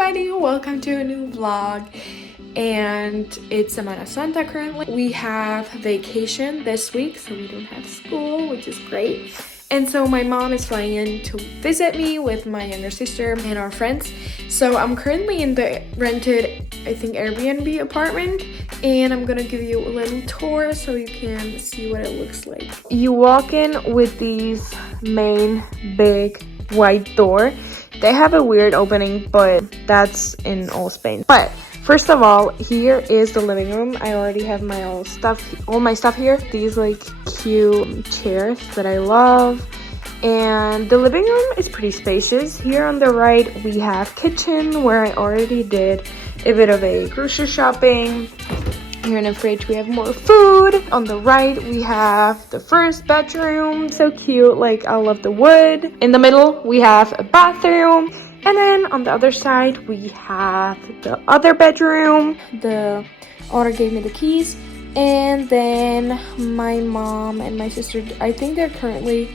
everybody, welcome to a new vlog. And it's Semana Santa currently. We have vacation this week, so we don't have school, which is great. And so my mom is flying in to visit me with my younger sister and our friends. So I'm currently in the rented, I think, Airbnb apartment, and I'm gonna give you a little tour so you can see what it looks like. You walk in with these main big white door. They have a weird opening, but that's in all Spain. But first of all, here is the living room. I already have my all my stuff here. These like cute chairs that I love. And the living room is pretty spacious. Here on the right, we have kitchen where I already did a bit of a grocery shopping. Here in the fridge, we have more food. On the right, we have the first bedroom. So cute, like I love the wood. In the middle, we have a bathroom. And then on the other side, we have the other bedroom. The owner gave me the keys. And then my mom and my sister, I think they're currently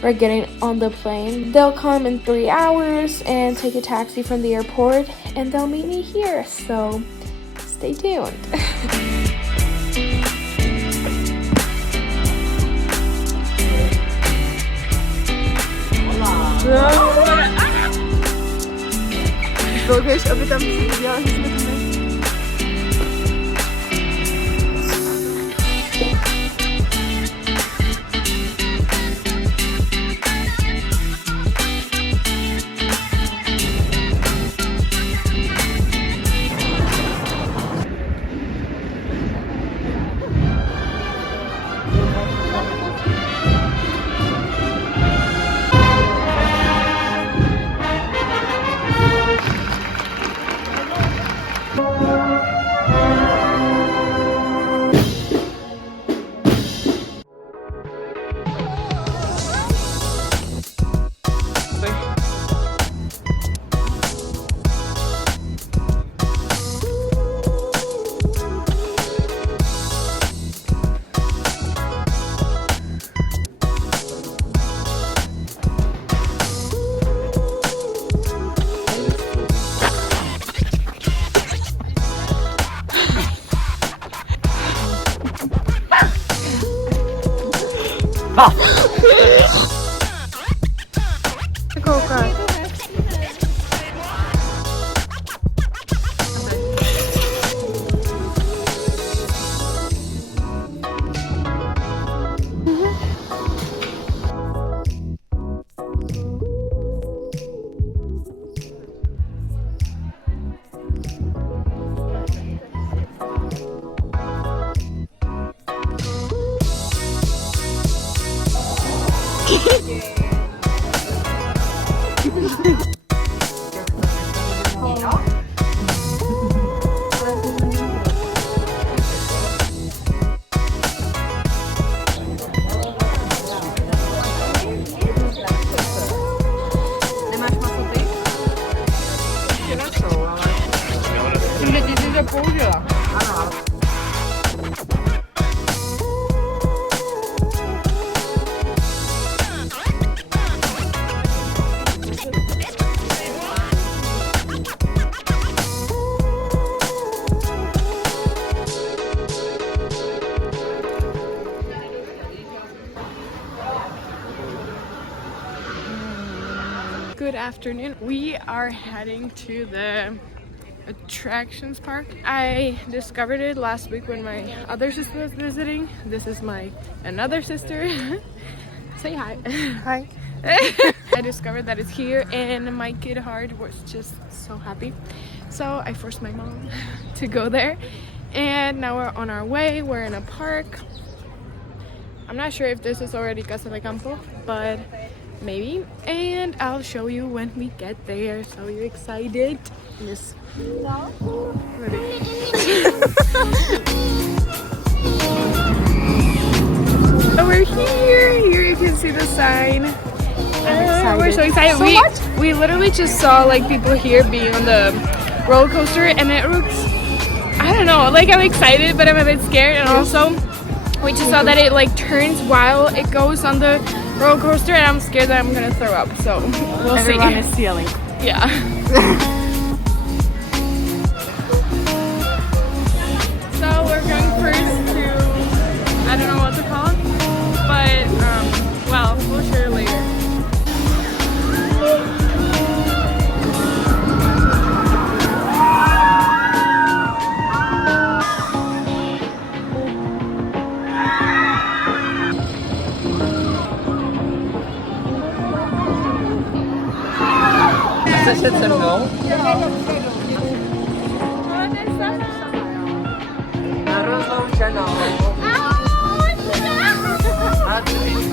getting on the plane. They'll come in 3 hours and take a taxi from the airport. And they'll meet me here. So stay tuned. Koukej, aby tam dělala něco. Good afternoon. We are heading to the attractions park. I discovered it last week when my other sister was visiting. This is my another sister. Say hi. Hi. I discovered that it's here and my kid heart was just so happy. So I forced my mom to go there. And now we're on our way. We're in a park. I'm not sure if this is already Casa de Campo, but maybe. And I'll show you when we get there. So you excited? Yes. No. So we're here. Here you can see the sign. We're so excited. We literally just saw like people here being on the roller coaster, and it looks, I don't know, like I'm excited, but I'm a bit scared. And also we just saw that it like turns while it goes on the roller coaster, and I'm scared that I'm gonna throw up. So we'll see. Everyone is stealing. Yeah. Chceš jet se mnou? Na rozloučenou. Madrid.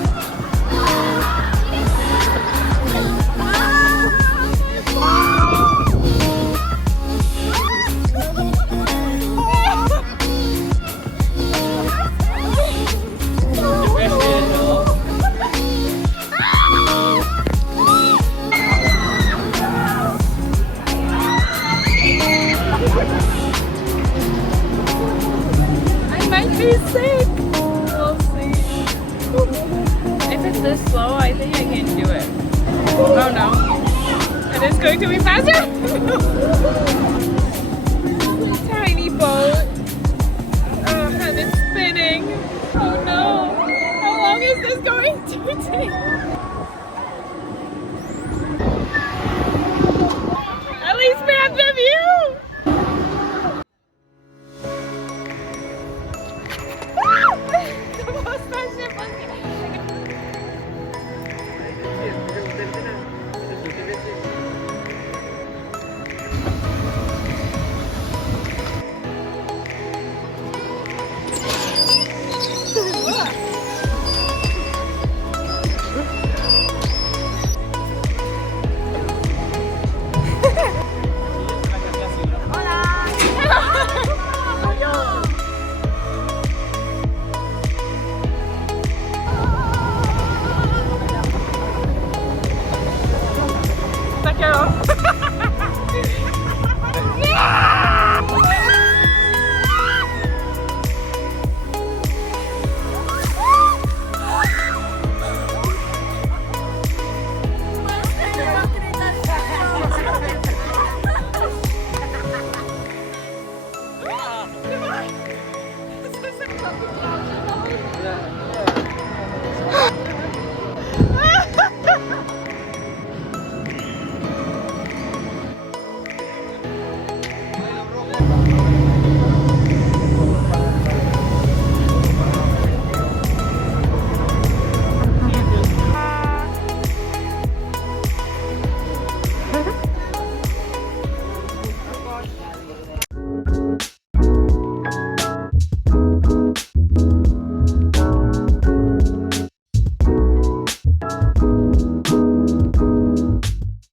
I might be sick. We'll see. If it's this slow, I think I can do it. Oh no. It is going to be faster. Tiny boat. And it's spinning. Oh no. How long is this going to take? At least we have the view. Check it out.